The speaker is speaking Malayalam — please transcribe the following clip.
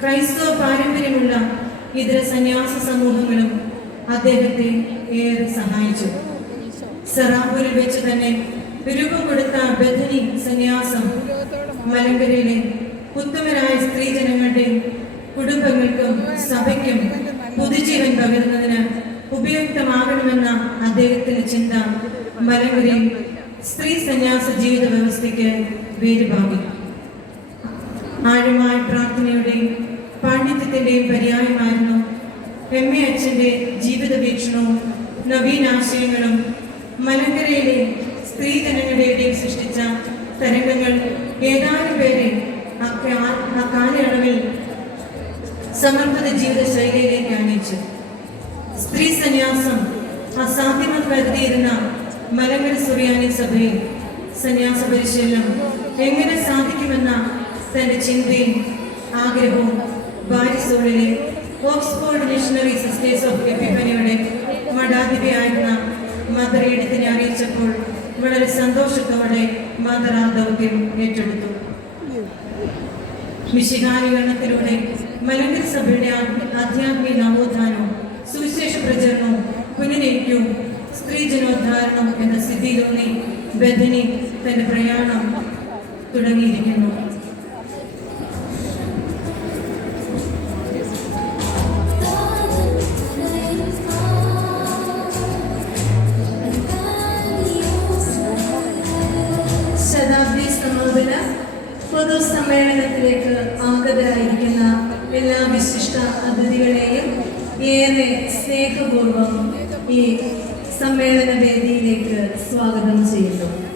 ക്രൈസ്തവ പാരമ്പര്യമുള്ള ഇതര സന്യാസ സമൂഹങ്ങളും അദ്ദേഹത്തെ ഏറെ സഹായിച്ചു. സറാപൂരിൽ വെച്ച് തന്നെ രൂപം കൊടുത്ത ബഥനി സന്യാസം മലങ്കരയിലെ ഉത്തമരായ സ്ത്രീജനങ്ങളുടെ കുടുംബങ്ങൾക്കും സഭയ്ക്കും പുതുജീവൻ പകരുന്നതിന് ഉപയുക്തമാകണമെന്ന അദ്ദേഹത്തിന്റെ ചിന്ത മലങ്കരയിൽ സ്ത്രീ സന്യാസ ജീവിത വ്യവസ്ഥയ്ക്ക് വേരുപാകി. ആഴമായ പ്രാർത്ഥനയുടെയും പാണ്ഡിത്യത്തിന്റെയും പര്യായമായിരുന്നു. എ അച്ഛന്റെ ജീവിത വീക്ഷണവും നവീനാശയങ്ങളും മലങ്കരയിലെ സ്ത്രീജനങ്ങളുടെയും സൃഷ്ടിച്ച തരംഗങ്ങൾ ഏതാനും പേരെ ആ കാലയളവിൽ സമർപ്പിത ജീവിതശൈലിയിലേക്ക് അണിയിച്ചു സ്ത്രീ സന്യാസം അസാധ്യമെന്ന് കരുതിയിരുന്ന മലങ്കര സുറിയാനി സഭയിൽ സന്യാസ പരിശീലനം എങ്ങനെ സാധിക്കുമെന്ന തന്റെ ചിന്തയും ആഗ്രഹവും ബാരിസോളിലെ ഓക്സ്ഫോർഡ് മിഷണറി സിസ്റ്റേഴ്സ് ഓഫ് എപ്പിഫനിയുടെ മഠാധിപയായിരുന്ന മദർ എഡിത്തിനെ അറിയിച്ചപ്പോൾ വളരെ സന്തോഷത്തോടെ മദർ ആ ദൗത്യം ഏറ്റെടുത്തു. മിശിഹാനുകരണത്തിലൂടെ മലങ്കര സഭയുടെ ആധ്യ- ആധ്യാത്മിക നവോത്ഥാനവും സുവിശേഷ പ്രചരണവും പുനരേറ്റവും സ്ത്രീജനോദ്ധാരണം എന്ന സ്ഥിതിയിലൂന്നി ബഥനി തന്റെ പ്രയാണം തുടങ്ങിയിരിക്കുന്നു. സമാപന പൊതുസമ്മേളനത്തിലേക്ക് ആഗതരായിരിക്കുന്ന എല്ലാ വിശിഷ്ട അതിഥികളെയും ഏറെ സ്നേഹപൂർവം ഈ സമ്മേളന വേദിയിലേക്ക് സ്വാഗതം ചെയ്യുന്നു.